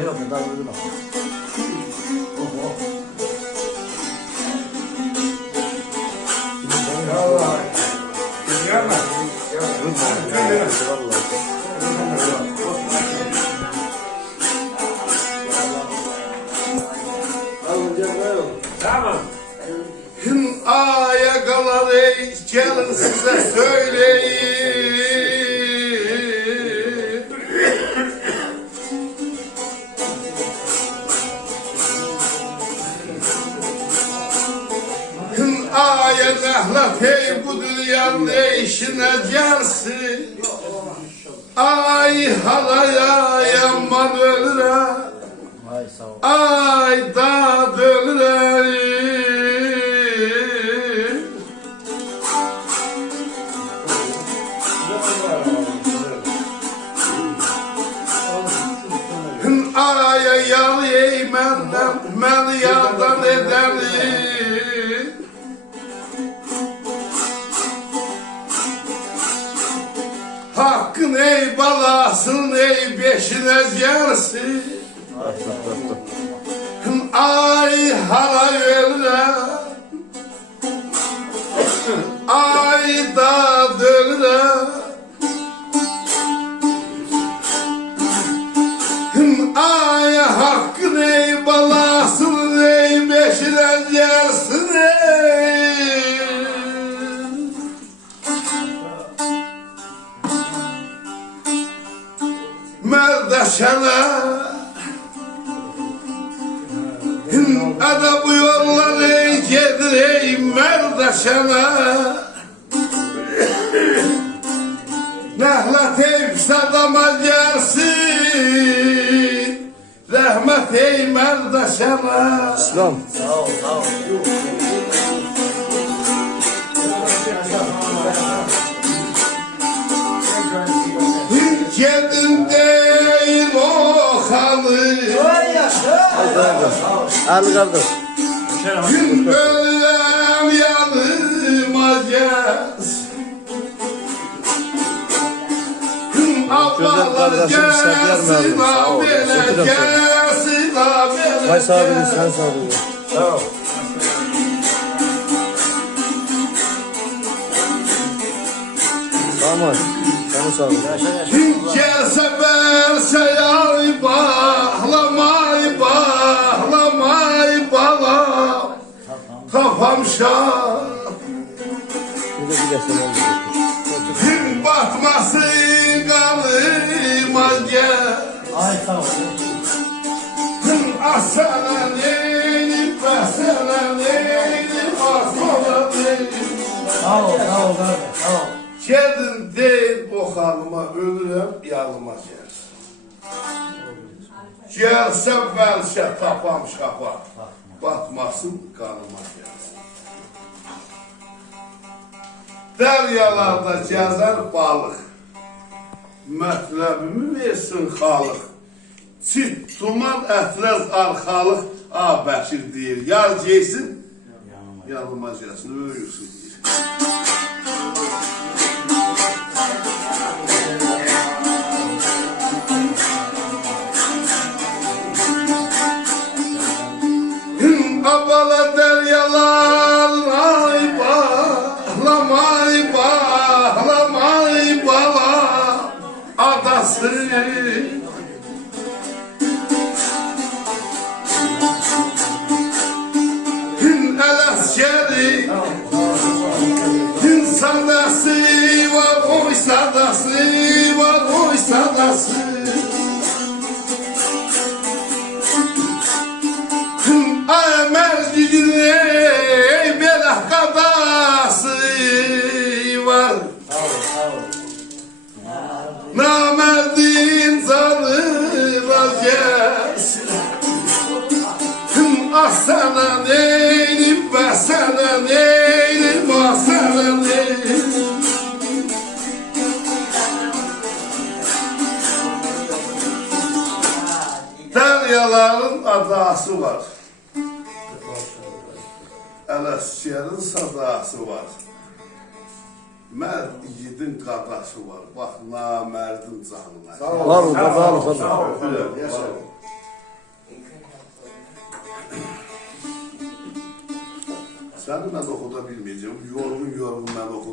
yok. Ne daha uygun ama. Allah. Gelme. Tamam. Aya kalan ey gelin size söyleyeyim. Aya nehlet ey bu dünyanın işine gelsin. Ay halaya yaman ölüre. Ay sağ ol. Ay da ölüre. Araya yalı eymenden, men yardan edeni. Hakkın ey balasın, ey beşine gelsin. Ay hala öyle, ay da öyle. Ay hakkın ey balasın ey beşine gelsin ey. Merdeşene ada bu yollar ey gedir ey merdeşene. Nehlet ey sadama gelsin. Rahmet ey merdeşene. İslam. Sağ ol, sağ ol. Kedin değil o halı. Al kaldır. Gün ölüm yanıma gez. Ablalar gelsin abele gelsin abele. Vay sağ olun, sen sağ olun. Sağ ol. Tamam. Sen sağ olun. Kim gelse verse yar bağlamayı bağlamayı bağla. Kafam şah. Bir de bir geçsin oldu. Kim batmasın kalıma gel. Ay sağ ol. Asana neyim, basana neyim, asana neyim. Sağ ol, sağ ol. Sağ ol. Kedin değil bu halıma ölürüm, yalıma gelsin. Gelse verse tapam şapa, batmasın kanıma gelsin. Deryalarda gezer balık, mətlebimi versin xalıq. Çit tuman əfrəz arxalıq, Bəşir deyir, yar geysin, yanıma gəlsin, öyrüksün deyir. Abala deryalar, ay bağlamay bağlamay bala adası. Gün el askeri, gün sadası var, oy sadası var, oy sadası. Ay mercinin ey belah kadası var. Namerdin zanıra gelsin. Asana neylim, basana neylim, asana neylim. Deryaların adası var. Ələskerin sadası var. Mərd yiğidin qadası var. Bax, namərdin canına. Var mı? Var mı? Sağ ol. Səni mən oxuda bilməyəcəm. Yorğun yorğun mən oxudum.